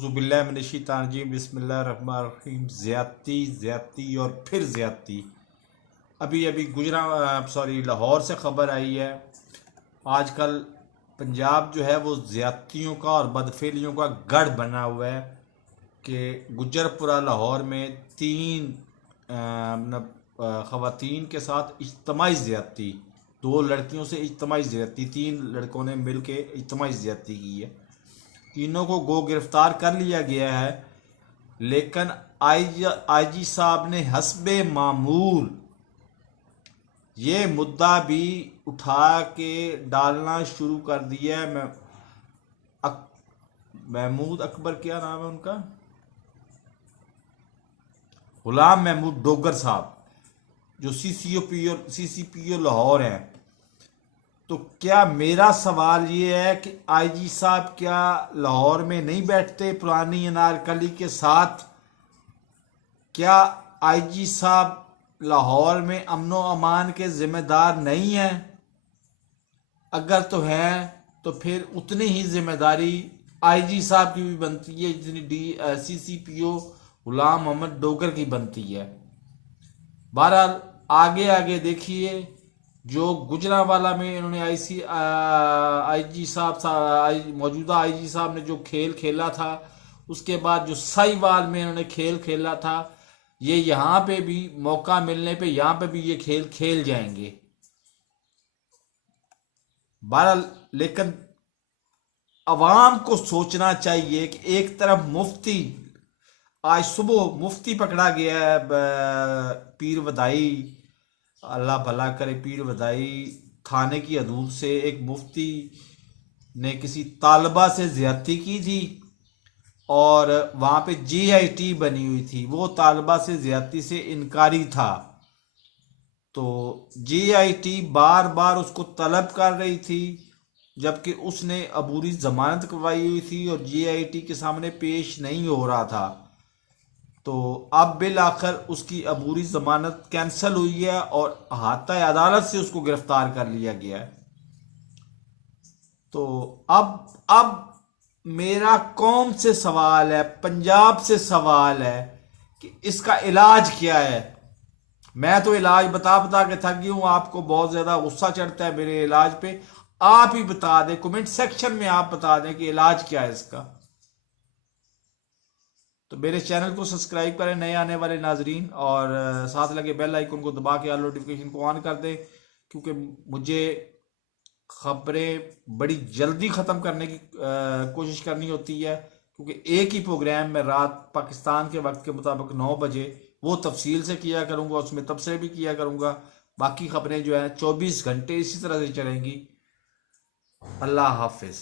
ज़ुबिल्लाहिमिनश्शैतानिर्रजीम बिस्मिल्लाहिर्रहमानिर्रहीम। ज़्यादती और फिर ज़्यादती। अभी अभी लाहौर से ख़बर आई है। आजकल पंजाब जो है वो ज़्यादतियों का और बदफेलियों का गढ़ बना हुआ है कि गुजरपुरा लाहौर में तीन ख़वातीन के साथ इज्तमाही ज़्यादती, दो लड़कियों से इज्तमाही ज़्यादती, तीन लड़कों ने मिल के इज्तमाही ज़्यादती की है। तीनों को गिरफ्तार कर लिया गया है, लेकिन आईजी साहब ने हस्बे मामूल ये मुद्दा भी उठा के डालना शुरू कर दिया है। महमूद अकबर, क्या नाम है उनका, गुलाम महमूद डोगर साहब, जो सीसीपीओ लाहौर हैं। तो क्या मेरा सवाल ये है कि आईजी साहब क्या लाहौर में नहीं बैठते पुरानी अनारकली के साथ? क्या आईजी साहब लाहौर में अमनो अमान के जिम्मेदार नहीं हैं? अगर तो हैं तो फिर उतनी ही जिम्मेदारी आईजी साहब की भी बनती है जितनी सीसीपीओ गुलाम मोहम्मद डोगर की बनती है। बहरहाल आगे आगे देखिए, जो गुजरांवाला में इन्होंने आईजी साहब मौजूदा आईजी साहब ने जो खेल खेला था, उसके बाद जो साहिवाल में इन्होंने खेल खेला था, ये यहाँ पे भी मौका मिलने पे यहाँ पे भी ये खेल खेल जाएंगे। बहरहाल लेकिन अवाम को सोचना चाहिए कि एक तरफ मुफ्ती, आज सुबह मुफ्ती पकड़ा गया है, पीर वदाई, अल्लाह भला करे, पीर वदाई थाने की हदूद से एक मुफ्ती ने किसी तालबा से ज्यादती की थी और वहाँ पे जीआईटी बनी हुई थी। वो तालबा से ज्यादती से इनकारी था, तो जीआईटी बार बार उसको तलब कर रही थी, जबकि उसने अबूरी जमानत करवाई हुई थी और जीआईटी के सामने पेश नहीं हो रहा था। तो अब बिल आखिर उसकी अबूरी जमानत कैंसिल हुई है और अहाता अदालत से उसको गिरफ्तार कर लिया गया है। तो अब मेरा कौम से सवाल है, पंजाब से सवाल है कि इसका इलाज क्या है। मैं तो इलाज बता बता के थक गई हूं, आपको बहुत ज्यादा गुस्सा चढ़ता है मेरे इलाज पे। आप ही बता दें, कमेंट सेक्शन में आप बता दें कि इलाज क्या है इसका। तो मेरे चैनल को सब्सक्राइब करें नए आने वाले नाजरीन, और साथ लगे बेल आइकन को दबा के ऑल नोटिफिकेशन को ऑन कर दें, क्योंकि मुझे खबरें बड़ी जल्दी ख़त्म करने की कोशिश करनी होती है, क्योंकि एक ही प्रोग्राम में रात पाकिस्तान के वक्त के मुताबिक 9 बजे वो तफसील से किया करूँगा, उसमें तबसरे भी किया करूँगा। बाकी खबरें जो हैं 24 घंटे इसी तरह से चलेंगी। अल्लाह हाफिज़।